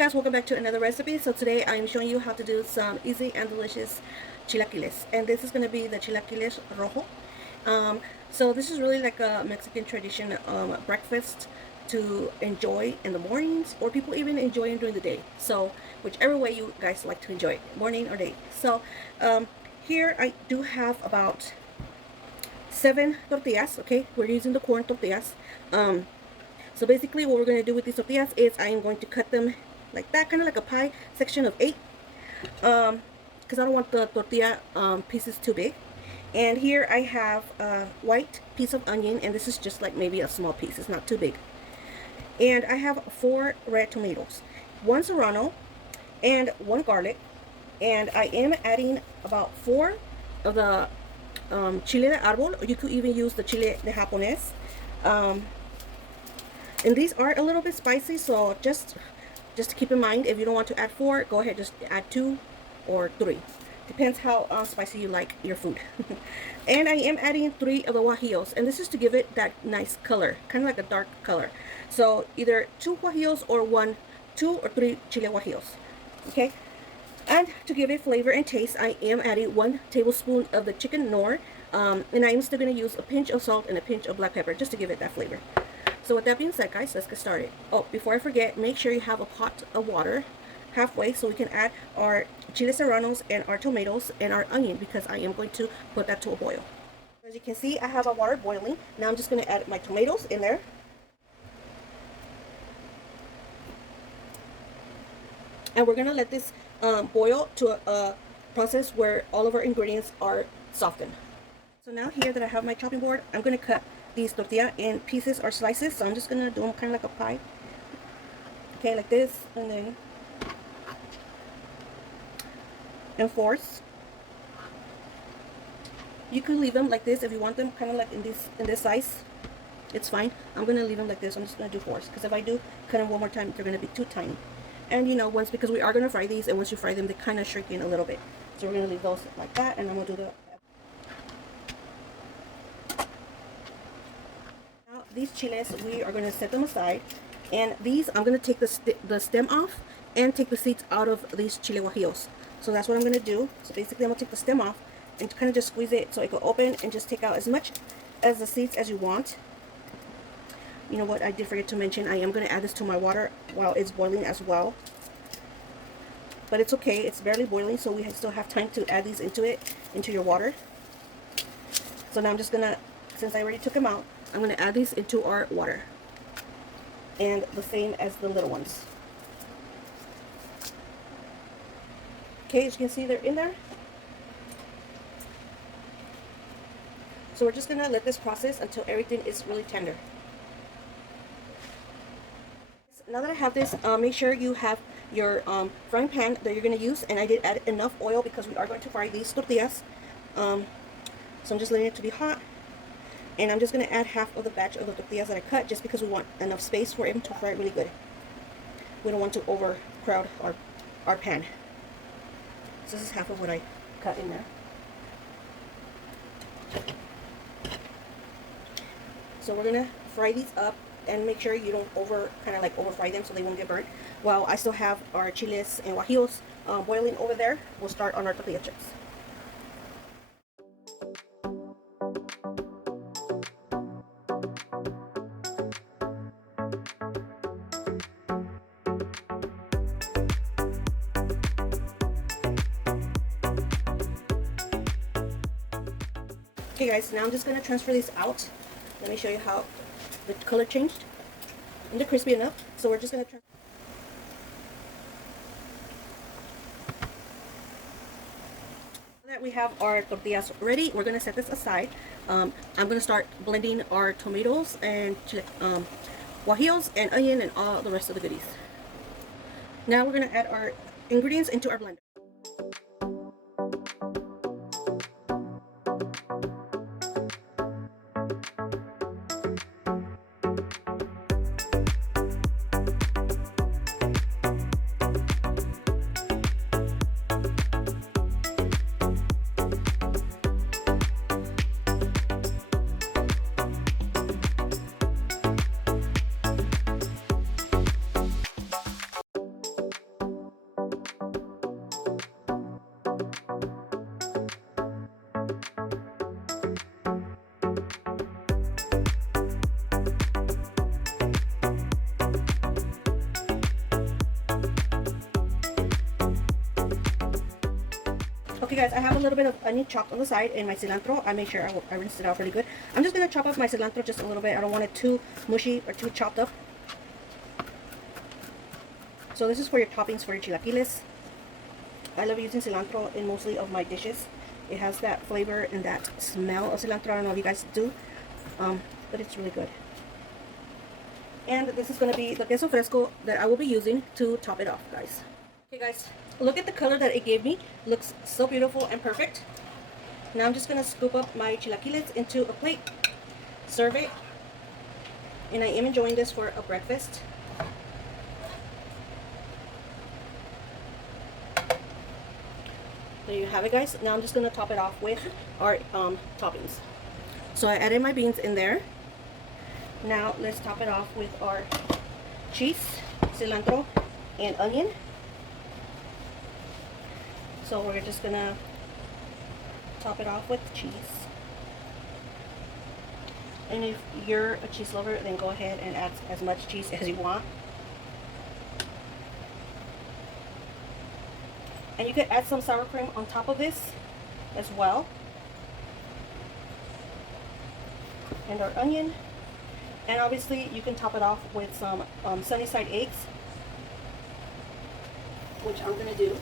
guys, welcome back to another recipe. So today I'm showing you how to do some easy and delicious chilaquiles, and this is going to be the chilaquiles rojo. So this is really like a Mexican tradition breakfast to enjoy in the mornings, or people even enjoy it during the day. So whichever way you guys like to enjoy it, morning or day. So here I do have about 7 tortillas. Okay, we're using the corn tortillas. So basically what we're going to do with these tortillas is I am going to cut them like that, kind of like a pie section of 8, because I don't want the tortilla pieces too big. And here I have a white piece of onion, and this is just like maybe a small piece, it's not too big. And I have 4 red tomatoes, 1 serrano, and 1 garlic. And I am adding about 4 of the chile de arbol, or you could even use the chile de japonés. And these are a little bit spicy, so just to keep in mind, if you don't want to add 4, go ahead, just add 2 or 3. Depends how spicy you like your food. And I am adding 3 of the guajillos, and this is to give it that nice color, kind of like a dark color. So either 2 guajillos or 2 or 3 chile guajillos. Okay. And to give it flavor and taste, I am adding 1 tablespoon of the chicken knor, and I am still going to use a pinch of salt and a pinch of black pepper just to give it that flavor. So with that being said, guys, let's get started. Oh, before I forget, make sure you have a pot of water halfway so we can add our chile serranos and our tomatoes and our onion, because I am going to put that to a boil. As you can see, I have our water boiling. Now I'm just going to add my tomatoes in there. And we're going to let this boil to a process where all of our ingredients are softened. So now here that I have my chopping board, I'm going to cut these tortilla in pieces or slices. So I'm just going to do them kind of like a pie. Okay, like this, and then in 4s. You could leave them like this if you want them kind of like in this size. It's fine. I'm going to leave them like this. I'm just going to do 4s, because if I do cut them one more time, they're going to be too tiny. And you know, because we are going to fry these, and once you fry them, they kind of shrink in a little bit. So we're going to leave those like that, and I'm going to do now these chiles, we are going to set them aside. And these, I'm going to take the stem off and take the seeds out of these chile guajillos. So that's what I'm going to do. So basically I'm going to take the stem off and kind of just squeeze it so it can open, and just take out as much as the seeds as you want. You know what, I did forget to mention, I am going to add this to my water while it's boiling as well. But it's okay, it's barely boiling, so we still have time to add these into your water. So now I'm just going to, since I already took them out, I'm going to add these into our water. And the same as the little ones. Okay, as you can see, they're in there. So we're just going to let this process until everything is really tender. Now that I have this, make sure you have your frying pan that you're going to use. And I did add enough oil because we are going to fry these tortillas. So I'm just letting it to be hot. And I'm just going to add half of the batch of the tortillas that I cut, just because we want enough space for it to fry really good. We don't want to overcrowd our pan. So this is half of what I cut in there. So we're going to fry these up, and make sure you don't over fry them so they won't get burnt. While I still have our chiles and guajillos boiling over there, we'll start on our tortilla chips. Okay guys, now I'm just going to transfer these out. Let me show you how the color changed. And they're crispy enough, so we're just going to that we have our tortillas ready, we're going to set this aside. I'm going to start blending our tomatoes and guajillos and onion and all the rest of the goodies. Now we're going to add our ingredients into our blender. Okay guys, I have a little bit of onion chopped on the side and my cilantro. I made sure I rinsed it out really good. I'm just going to chop up my cilantro just a little bit. I don't want it too mushy or too chopped up. So this is for your toppings for your chilaquiles. I love using cilantro in mostly of my dishes. It has that flavor and that smell of cilantro. I don't know if you guys do, but it's really good. And this is going to be the queso fresco that I will be using to top it off, guys. Okay guys, look at the color that it gave me. Looks so beautiful and perfect. Now I'm just going to scoop up my chilaquiles into a plate, serve it, and I am enjoying this for a breakfast. There you have it guys. Now I'm just going to top it off with our toppings. So I added my beans in there. Now let's top it off with our cheese, cilantro, and onion. So we're just going to top it off with cheese. And if you're a cheese lover, then go ahead and add as much cheese as you want. And you could add some sour cream on top of this as well. And our onion. And obviously you can top it off with some sunny side eggs, which I'm going to do.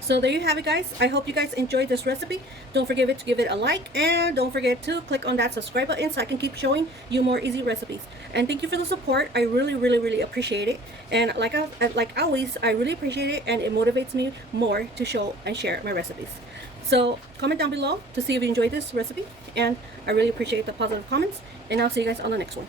So there you have it guys. I hope you guys enjoyed this recipe. Don't forget to give it a like, and don't forget to click on that subscribe button so I can keep showing you more easy recipes. And thank you for the support. I really appreciate it. And like always, I really appreciate it, and it motivates me more to show and share my recipes. So comment down below to see if you enjoyed this recipe, and I really appreciate the positive comments, and I'll see you guys on the next one.